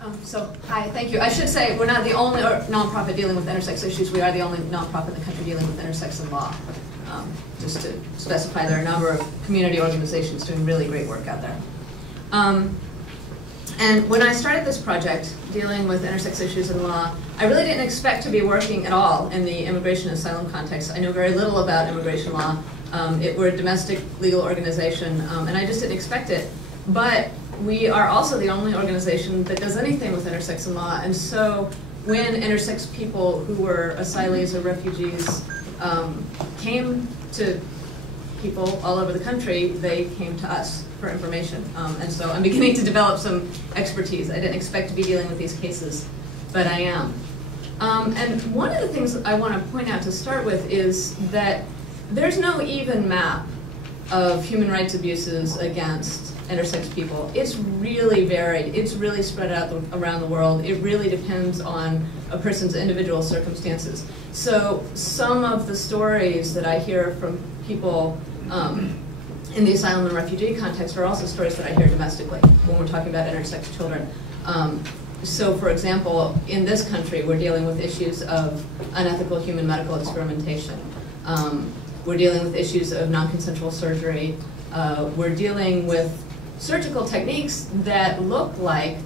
Hi, thank you. I should say we're not the only nonprofit dealing with intersex issues. We are the only nonprofit in the country dealing with intersex and law. Just to specify, there are a number of community organizations doing really great work out there. And when I started this project, dealing with intersex issues in law, I really didn't expect to be working at all in the immigration and asylum context. I know very little about immigration law. We're a domestic legal organization, and I just didn't expect it. But we are also the only organization that does anything with intersex and law. And so when intersex people who were asylees or refugees came to people all over the country, they came to us for information. And so I'm beginning to develop some expertise. I didn't expect to be dealing with these cases, but I am. And one of the things I want to point out to start with is that there's no even map of human rights abuses against intersex people. It's really varied. It's really spread out around the world. It really depends on a person's individual circumstances. So some of the stories that I hear from people in the asylum and refugee context are also stories that I hear domestically when we're talking about intersex children. So for example, in this country, we're dealing with issues of unethical human medical experimentation. We're dealing with issues of non-consensual surgery. We're dealing with surgical techniques that look like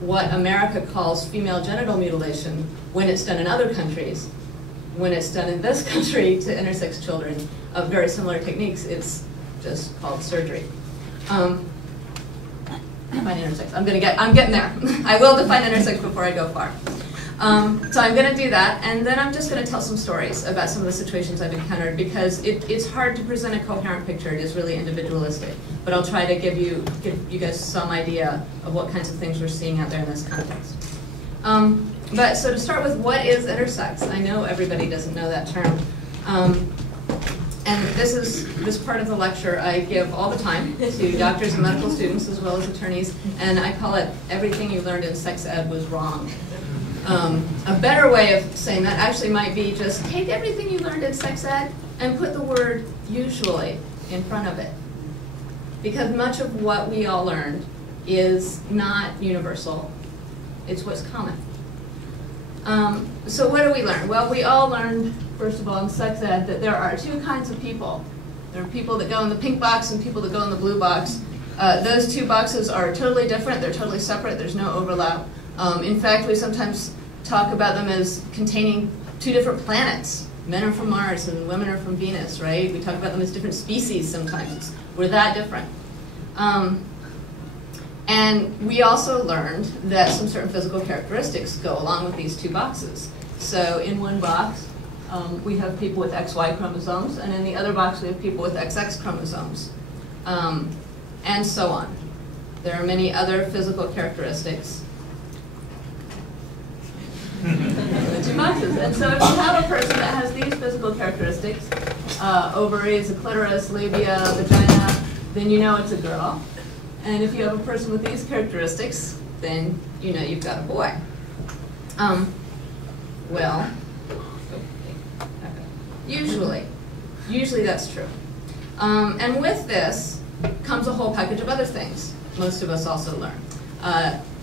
what America calls female genital mutilation when it's done in other countries. When it's done in this country to intersex children of very similar techniques, it's just called surgery. Define intersex. I'm getting there. I will define intersex before I go far. So I'm going to do that, and then I'm just going to tell some stories about some of the situations I've encountered, because it's hard to present a coherent picture. It is really individualistic. But I'll try to give you guys some idea of what kinds of things we're seeing out there in this context. But so to start with, what is intersex? I know everybody doesn't know that term. And this part of the lecture I give all the time to doctors and medical students as well as attorneys, and I call it everything you learned in sex ed was wrong. A better way of saying that actually might be just take everything you learned in sex ed and put the word usually in front of it. Because much of what we all learned is not universal. It's what's common. So what do we learn? Well, we all learned, first of all, in sex ed that there are two kinds of people. There are people that go in the pink box and people that go in the blue box. Those two boxes are totally different. They're totally separate. There's no overlap. In fact, we sometimes talk about them as containing two different planets. Men are from Mars and women are from Venus, right? We talk about them as different species sometimes. We're that different. And we also learned that some certain physical characteristics go along with these two boxes. So in one box, we have people with XY chromosomes, and in the other box we have people with XX chromosomes, and so on. There are many other physical characteristics the two boxes. And so if you have a person that has these physical characteristics, ovaries, a clitoris, labia, vagina, then you know it's a girl. And if you have a person with these characteristics, then you know you've got a boy. Well, usually that's true. And with this comes a whole package of other things most of us also learn.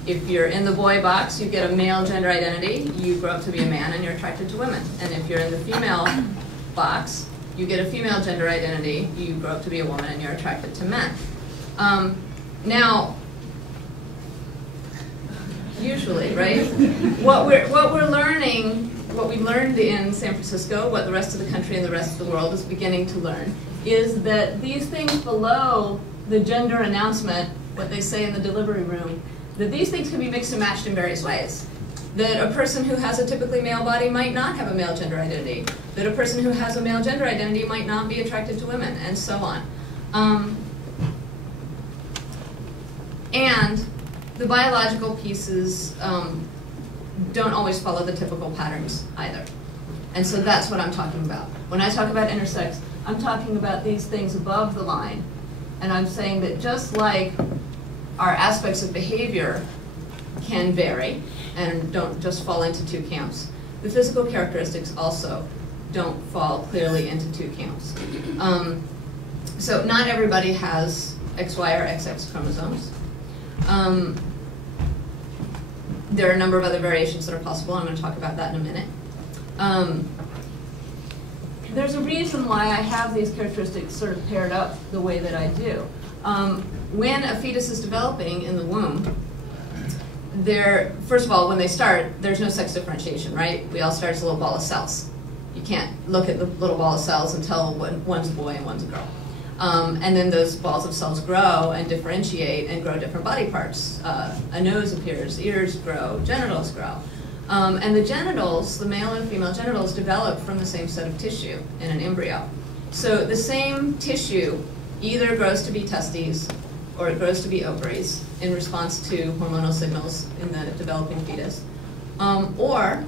If you're in the boy box, you get a male gender identity, you grow up to be a man and you're attracted to women. And if you're in the female box, you get a female gender identity, you grow up to be a woman and you're attracted to men. Now, usually, right? What we're learning, what we learned in San Francisco, what the rest of the country and the rest of the world is beginning to learn, is that these things below the gender announcement, what they say in the delivery room, that these things can be mixed and matched in various ways. That a person who has a typically male body might not have a male gender identity. That a person who has a male gender identity might not be attracted to women, and so on. And the biological pieces don't always follow the typical patterns either. And so that's what I'm talking about. When I talk about intersex, I'm talking about these things above the line. And I'm saying that just like our aspects of behavior can vary and don't just fall into two camps, the physical characteristics also don't fall clearly into two camps. So not everybody has XY or XX chromosomes. There are a number of other variations that are possible. I'm going to talk about that in a minute. There's a reason why I have these characteristics sort of paired up the way that I do. When a fetus is developing in the womb, first of all, when they start, there's no sex differentiation, right? We all start as a little ball of cells. You can't look at the little ball of cells and tell one's a boy and one's a girl. And then those balls of cells grow and differentiate and grow different body parts. A nose appears, ears grow, genitals grow. And the genitals, the male and female genitals, develop from the same set of tissue in an embryo. So the same tissue either grows to be testes or it grows to be ovaries in response to hormonal signals in the developing fetus. Or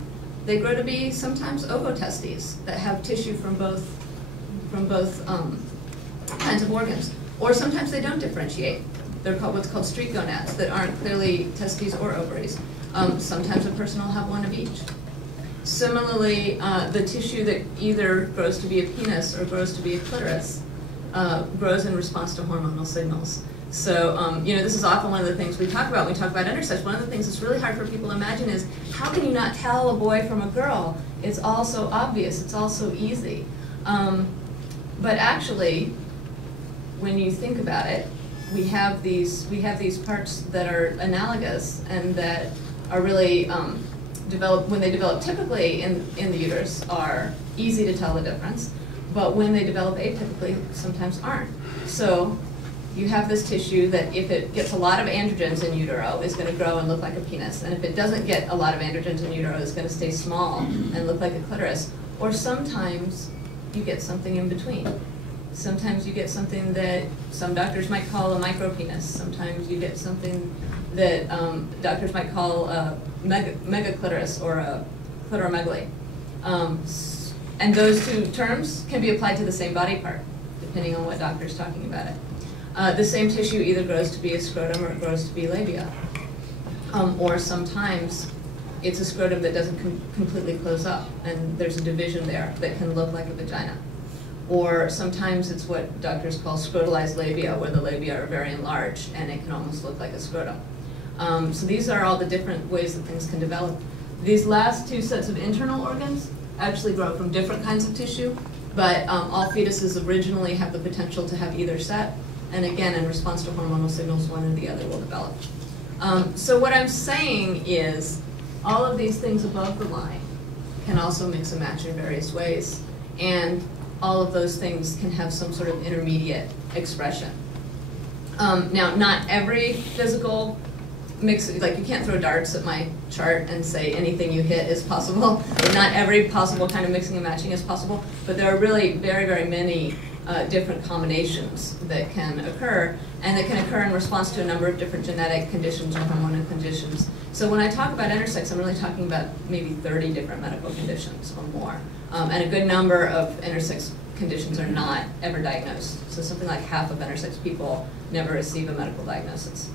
they grow to be sometimes ovotestes that have tissue from both kinds of organs. Or sometimes they don't differentiate. They're called what's called streak gonads that aren't clearly testes or ovaries. Sometimes a person will have one of each. Similarly, the tissue that either grows to be a penis or grows to be a clitoris grows in response to hormonal signals. So, this is often one of the things we talk about when we talk about intersex. One of the things that's really hard for people to imagine is, how can you not tell a boy from a girl? It's all so obvious. It's all so easy. But actually, when you think about it, we have these parts that are analogous and that are really when they develop typically in the uterus, are easy to tell the difference, but when they develop atypically, sometimes aren't. So you have this tissue that, if it gets a lot of androgens in utero, is going to grow and look like a penis, and if it doesn't get a lot of androgens in utero, it's going to stay small and look like a clitoris. Or sometimes you get something in between. Sometimes you get something that some doctors might call a micropenis. Sometimes you get something that doctors might call a megaclitoris or a clitoromegaly. And those two terms can be applied to the same body part, depending on what doctor's talking about it. The same tissue either grows to be a scrotum or it grows to be labia. Or sometimes it's a scrotum that doesn't completely close up, and there's a division there that can look like a vagina. Or sometimes it's what doctors call scrotalized labia, where the labia are very enlarged and it can almost look like a scrotum. So these are all the different ways that things can develop. These last two sets of internal organs actually grow from different kinds of tissue, but all fetuses originally have the potential to have either set. And again, in response to hormonal signals, one or the other will develop. So what I'm saying is, all of these things above the line can also mix and match in various ways. And all of those things can have some sort of intermediate expression. Now, not every physical mix, like you can't throw darts at my chart and say anything you hit is possible. Not every possible kind of mixing and matching is possible, but there are really very, very many different combinations that can occur, and that can occur in response to a number of different genetic conditions or hormonal conditions. So when I talk about intersex, I'm really talking about maybe 30 different medical conditions or more. And a good number of intersex conditions are not ever diagnosed. So something like half of intersex people never receive a medical diagnosis.